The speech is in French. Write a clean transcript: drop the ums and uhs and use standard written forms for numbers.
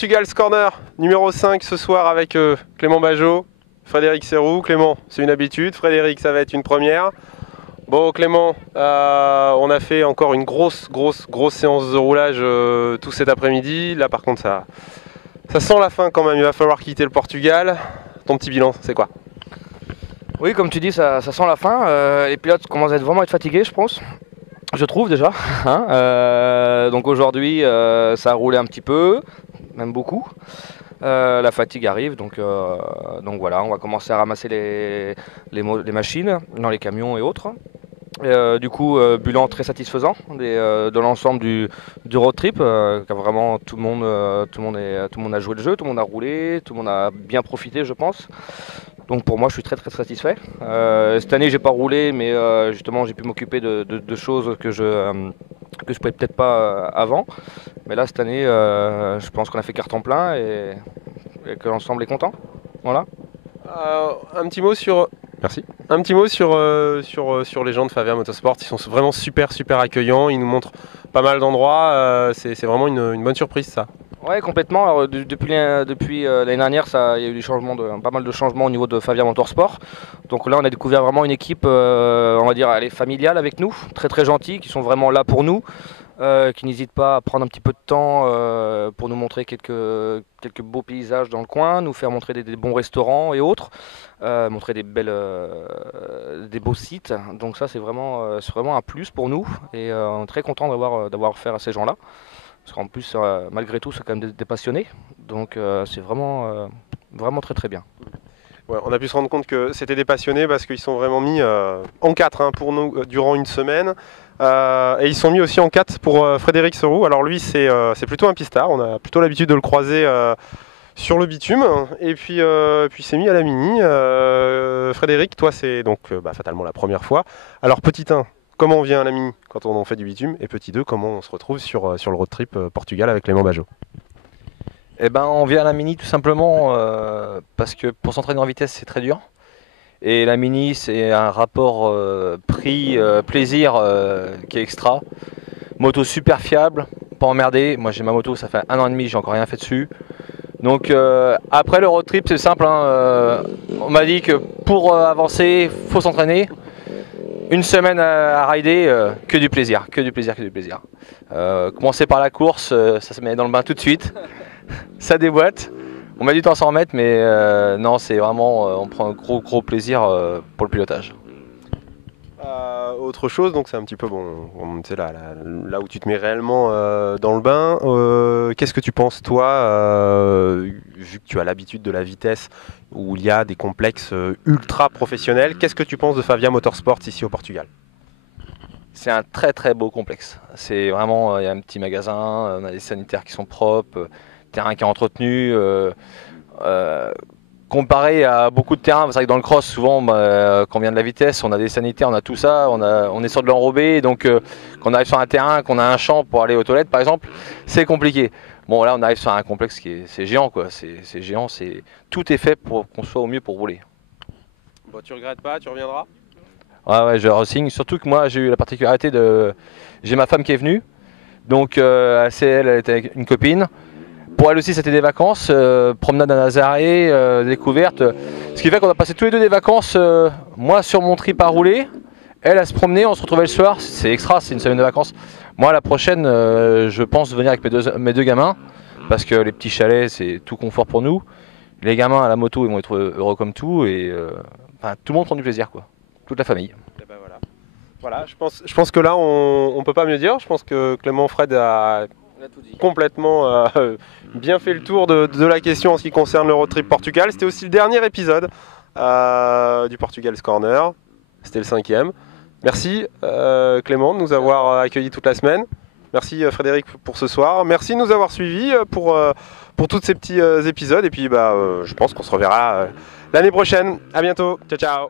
Portugal's Corner numéro 5 ce soir avec Clément Bajot, Frédéric Serroux. Clément, c'est une habitude, Frédéric, ça va être une première. Bon Clément, on a fait encore une grosse séance de roulage tout cet après-midi. Là par contre ça sent la fin quand même, il va falloir quitter le Portugal. Ton petit bilan, c'est quoi? Oui, comme tu dis, ça sent la fin. Les pilotes commencent à vraiment être fatigués, je pense. Je trouve déjà. Donc aujourd'hui, ça a roulé un petit peu, même beaucoup. La fatigue arrive, donc voilà, on va commencer à ramasser les machines dans les camions et autres. Du coup, bilan très satisfaisant de l'ensemble du road trip. Car vraiment tout le monde a joué le jeu, tout le monde a roulé, tout le monde a bien profité, je pense. Donc pour moi, je suis très satisfait. Cette année, j'ai pas roulé, mais justement, j'ai pu m'occuper de choses que je pouvais peut-être pas avant. Mais là, cette année, je pense qu'on a fait carton plein et que l'ensemble est content. Voilà. Un petit mot sur... Merci. Un petit mot sur les gens de Favia Motorsport. Ils sont vraiment super accueillants. Ils nous montrent pas mal d'endroits. C'est vraiment une bonne surprise, ça. Ouais, complètement. Alors, depuis l'année dernière, il y a eu pas mal de changements au niveau de Favia Motorsport. Donc là, on a découvert vraiment une équipe, on va dire, elle est familiale avec nous, très gentille, qui sont vraiment là pour nous, qui n'hésitent pas à prendre un petit peu de temps pour nous montrer quelques beaux paysages dans le coin, nous faire montrer des bons restaurants et autres, montrer des beaux sites. Donc ça, c'est vraiment un plus pour nous et on est très content d'avoir affaire à ces gens-là. Parce qu'en plus, malgré tout, c'est quand même des passionnés. Donc c'est vraiment très bien. Ouais, on a pu se rendre compte que c'était des passionnés parce qu'ils sont vraiment mis en 4 pour nous durant une semaine. Et ils sont mis aussi en 4 pour Frédéric Serroux. Alors lui, c'est plutôt un pistard. On a plutôt l'habitude de le croiser sur le bitume. Et puis c'est mis à la Mini. Frédéric, toi, c'est donc fatalement la première fois. Alors petit 1. Comment on vient à la Mini quand on en fait du bitume? Et petit 2, comment on se retrouve sur le road trip Portugal avec Clément Bajot? Eh ben, on vient à la Mini tout simplement parce que pour s'entraîner en vitesse, c'est très dur. Et la Mini, c'est un rapport prix-plaisir qui est extra. Moto super fiable, pas emmerdé. Moi, j'ai ma moto, ça fait 1 an et demi, j'ai encore rien fait dessus. Donc après le road trip, c'est simple. On m'a dit que pour avancer, il faut s'entraîner. Une semaine à rider, que du plaisir. Commencer par la course, ça se met dans le bain tout de suite. Ça déboîte. On met du temps à s'en remettre, mais non, c'est vraiment, on prend un gros plaisir pour le pilotage. Autre chose, donc c'est un petit peu c'est là où tu te mets réellement dans le bain. Qu'est-ce que tu penses, toi, vu que tu as l'habitude de la vitesse, où il y a des complexes ultra professionnels, qu'est-ce que tu penses de Favia Motorsport ici au Portugal? C'est un très beau complexe. C'est vraiment, il y a un petit magasin, on a des sanitaires qui sont propres, terrain qui est entretenu. Comparé à beaucoup de terrains, c'est vrai que dans le cross, souvent, quand on vient de la vitesse, on a des sanitaires, on a tout ça, on est sur de l'enrobé, donc quand on arrive sur un terrain, qu'on a un champ pour aller aux toilettes, par exemple, c'est compliqué. Bon, là, on arrive sur un complexe c'est géant, quoi. C'est géant, tout est fait pour qu'on soit au mieux pour rouler. Bon, tu regrettes pas, tu reviendras? Ouais, je re-signe. Surtout que moi, j'ai eu la particularité j'ai ma femme qui est venue, donc elle était avec une copine. Pour elle aussi, c'était des vacances, promenade à Nazaré, découverte. Ce qui fait qu'on a passé tous les deux des vacances, moi sur mon trip à rouler, elle à se promener, on se retrouvait le soir, c'est extra, c'est une semaine de vacances. Moi, la prochaine, je pense venir avec mes deux gamins, parce que les petits chalets, c'est tout confort pour nous. Les gamins à la moto, ils vont être heureux comme tout, et tout le monde prend du plaisir, quoi. Toute la famille. Et ben voilà, je pense que là, on peut pas mieux dire. Je pense que Clément Fred a complètement bien fait le tour de la question en ce qui concerne le road trip Portugal. C'était aussi le dernier épisode du Portugal's Corner. C'était le 5e. Merci Clément de nous avoir accueillis toute la semaine. Merci Frédéric pour ce soir. Merci de nous avoir suivis pour tous ces petits épisodes. Et puis je pense qu'on se reverra l'année prochaine. À bientôt. Ciao.